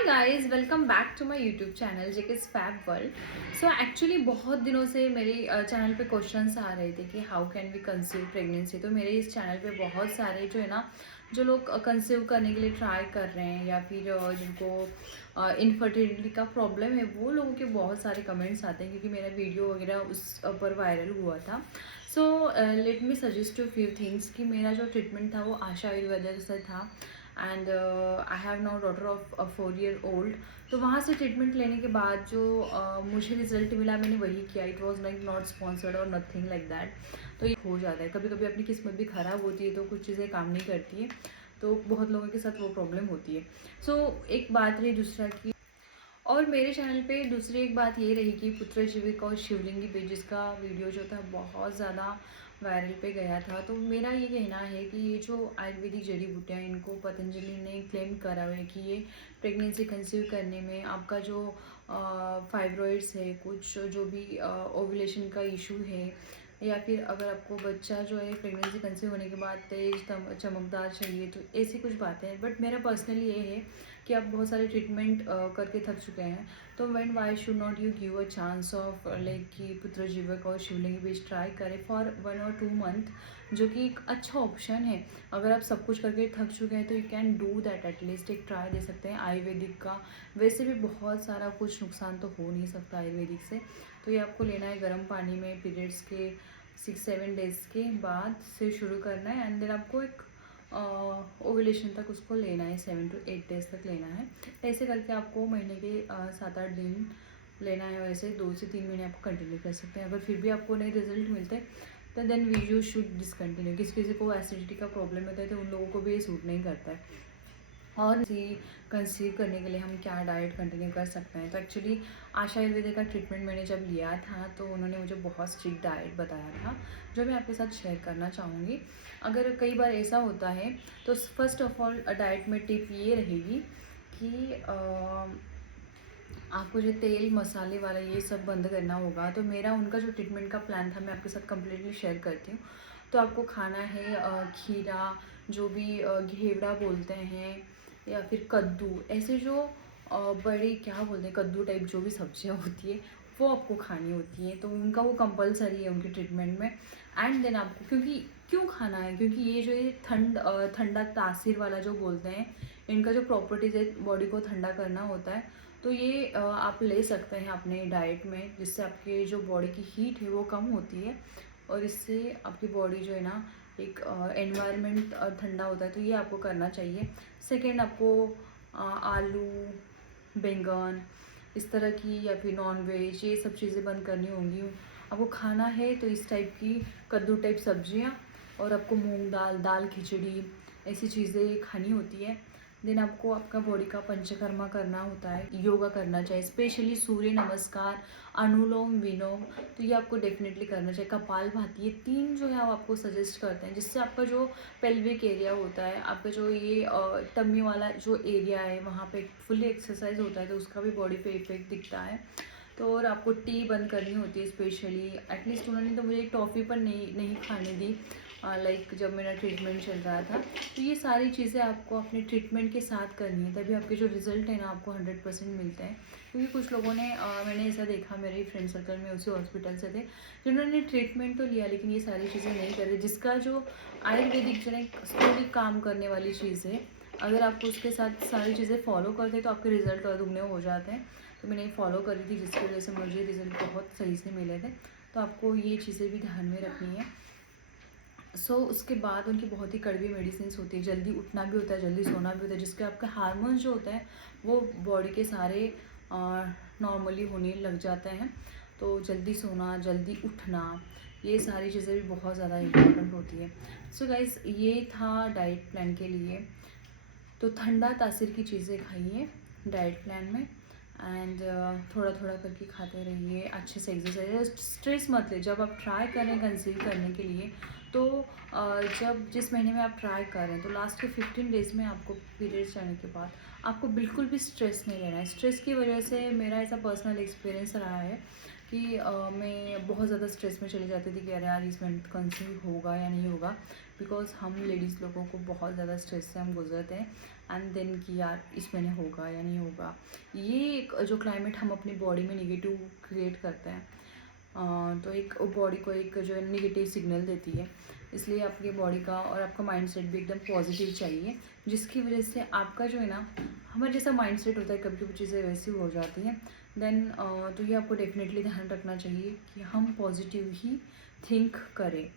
Hi guys, welcome back to my YouTube channel JK's fab world. So actually बहुत दिनों से मेरे channel पे क्वेश्चंस आ रहे थे कि how can we conceive pregnancy. तो मेरे इस चैनल पे बहुत सारे जो है ना, जो लोग कंसीव करने के लिए ट्राई कर रहे हैं या फिर जिनको इनफर्टिलिटी का प्रॉब्लम है, वो लोगों के बहुत सारे कमेंट्स आते हैं क्योंकि मेरा वीडियो वगैरह उस पर वायरल हुआ था। So let me suggest to few things कि मेरा जो ट्रीटमेंट था वो आशा आयुर्वेदा से था and I have now daughter of 4 year old। तो वहाँ से ट्रीटमेंट लेने के बाद जो मुझे रिजल्ट मिला, मैंने वही किया। It was like not sponsored और नथिंग लाइक दैट। तो ये हो जाता है कभी कभी, अपनी किस्मत भी ख़राब होती है तो कुछ चीज़ें काम नहीं करती है, तो बहुत लोगों के साथ वो प्रॉब्लम होती है। सो एक बात रही, दूसरा कि और मेरे चैनल पे दूसरी एक बात ये रही कि पुत्र जीविका और शिवलिंगी पे जिसका वीडियो जो था बहुत ज़्यादा वायरल पे गया था। तो मेरा ये कहना है कि ये जो आयुर्वेदिक जड़ी बूटियाँ, इनको पतंजलि ने क्लेम करा हुआ है कि ये प्रेगनेंसी कंसीव करने में आपका जो फाइब्रॉइड्स है, कुछ जो भी ओव्यूलेशन का इशू है, या फिर अगर आपको बच्चा जो है प्रेगनेंसी कंसीव होने के बाद तेज चमकदार चाहिए, तो ऐसी कुछ बातें हैं। बट मेरा पर्सनली ये है कि आप बहुत सारे ट्रीटमेंट करके थक चुके हैं, तो when why should not you give a chance of like कि पुत्र जीवक और शिवलिंग बीज ट्राई करें फॉर 1 or 2 मंथ, जो कि एक अच्छा ऑप्शन है। अगर आप सब कुछ करके थक चुके हैं तो you can do that, at least एक ट्राई दे सकते हैं आयुर्वेदिक का। वैसे भी बहुत सारा कुछ नुकसान तो हो नहीं सकता आयुर्वेदिक से। तो ये आपको लेना है गर्म पानी में, पीरियड्स के 6-7 डेज के बाद से शुरू करना है एंड देन आपको एक ओवुलेशन तक उसको लेना है, 7 to 8 डेज तक लेना है। ऐसे करके आपको महीने के 7-8 दिन लेना है। वैसे 2 से 3 महीने आप कंटिन्यू कर सकते हैं। अगर फिर भी आपको नहीं रिजल्ट मिलते तो then we you should discontinue. किसी किसी को एसिडिटी का प्रॉब्लम होता है तो उन लोगों को भी ये सूट नहीं करता है। और इसी कंसीव करने के लिए हम क्या डाइट कंटिन्यू कर सकते हैं, तो एक्चुअली आशा आयुर्वेदिक का ट्रीटमेंट मैंने जब लिया था तो उन्होंने मुझे बहुत स्ट्रिक्ट डाइट बताया था, जो मैं आपके साथ शेयर करना चाहूँगी। अगर कई बार ऐसा होता है तो फर्स्ट ऑफ ऑल डाइट में टिप ये रहेगी कि आपको जो तेल मसाले वाला ये सब बंद करना होगा। तो मेरा उनका जो ट्रीटमेंट का प्लान था मैं आपके साथ कम्प्लीटली शेयर करती हूँ। तो आपको खाना है खीरा, जो भी घेवड़ा बोलते हैं, या फिर कद्दू, ऐसे जो बड़ी क्या बोलते हैं, कद्दू टाइप जो भी सब्जियां होती है वो आपको खानी होती है। तो उनका वो कंपलसरी है उनके ट्रीटमेंट में। एंड देन आपको क्यों खाना है, क्योंकि ये जो ये ठंडा तासीर वाला जो बोलते हैं, इनका जो प्रॉपर्टीज है बॉडी को ठंडा करना होता है। तो ये आप ले सकते हैं अपने डाइट में, जिससे आपके जो बॉडी की हीट है वो कम होती है और इससे आपकी बॉडी जो है ना, एक एनवायरनमेंट ठंडा होता है। तो ये आपको करना चाहिए। सेकेंड, आपको आलू, बैंगन, इस तरह की, या फिर नॉन वेज, ये सब चीज़ें बंद करनी होंगी। आपको खाना है तो इस टाइप की कद्दू टाइप सब्जियां, और आपको मूंग दाल, दाल खिचड़ी, ऐसी चीज़ें खानी होती है। देन आपको आपका बॉडी का पंचकर्मा करना होता है, योगा करना चाहिए, स्पेशली सूर्य नमस्कार, अनुलोम विलोम, तो ये आपको डेफिनेटली करना चाहिए। कपालभाति, ये 3 जो है वो आपको सजेस्ट करते हैं, जिससे आपका जो पेल्विक एरिया होता है, आपका जो ये टम्मी वाला जो एरिया है, वहाँ पे फुल्ली एक्सरसाइज होता है, तो उसका भी बॉडी पे इफेक्ट दिखता है। तो और आपको टी बंद करनी होती है, स्पेशली एटलीस्ट उन्होंने तो मुझे टॉफ़ी पर नहीं खाने दी, लाइक जब मेरा ट्रीटमेंट चल रहा था। तो ये सारी चीज़ें आपको अपने ट्रीटमेंट के साथ करनी है, तभी आपके जो रिजल्ट है ना आपको 100% मिलते हैं। क्योंकि कुछ लोगों ने मैंने ऐसा देखा मेरे फ्रेंड सर्कल में, उसी हॉस्पिटल से थे, जिन्होंने ट्रीटमेंट तो लिया लेकिन ये सारी चीज़ें नहीं कर रहे, जिसका जो आयुर्वेदिक जो एक स्टोरी काम करने वाली चीज़ है, अगर आप उसके साथ सारी चीज़ें फॉलो करते हैं तो आपके रिजल्ट दुगने हो जाते हैं। तो मैंने फॉलो करी थी, जिसकी वजह से मुझे रिजल्ट बहुत सही से मिले थे। तो आपको ये चीज़ें भी ध्यान में रखनी है। उसके बाद उनकी बहुत ही कड़वी मेडिसिन होती है, जल्दी उठना भी होता है, जल्दी सोना भी होता है, जिसके आपके हार्मोन्स जो होते हैं वो बॉडी के सारे नॉर्मली होने लग जाते हैं। तो जल्दी सोना, जल्दी उठना, ये सारी चीज़ें भी बहुत ज़्यादा इम्पोर्टेंट होती है। सो गाइस, ये था डाइट प्लान के लिए। तो ठंडा तासीर की चीज़ें खाइए डाइट प्लान में, एंड थोड़ा थोड़ा करके खाते रहिए, अच्छे से एक्सरसाइज, स्ट्रेस मत ले जब आप ट्राई करें कंसीव करने के लिए। तो जब जिस महीने में आप ट्राई कर रहे हैं, तो लास्ट के 15 डेज़ में आपको पीरियड्स आने के बाद आपको बिल्कुल भी स्ट्रेस नहीं लेना है। स्ट्रेस की वजह से मेरा ऐसा पर्सनल एक्सपीरियंस रहा है कि मैं बहुत ज़्यादा स्ट्रेस में चली जाती थी कि अरे यार इस महीने कंसीव होगा या नहीं होगा, बिकॉज हम लेडीज़ लोगों को बहुत ज़्यादा स्ट्रेस से हम गुजरते हैं। एंड देन कि यार इस महीने होगा या नहीं होगा। ये एक जो क्लाइमेट हम अपनी बॉडी में नेगेटिव क्रिएट करते हैं, तो एक बॉडी को एक जो है नेगेटिव सिग्नल देती है। इसलिए आपकी बॉडी का और आपका माइंडसेट भी एकदम पॉजिटिव चाहिए, जिसकी वजह से आपका जो है ना, हमारा जैसा माइंडसेट होता है कभी कभी चीज़ें वैसी हो जाती हैं। देन तो ये आपको डेफिनेटली ध्यान रखना चाहिए कि हम पॉजिटिव ही थिंक करें।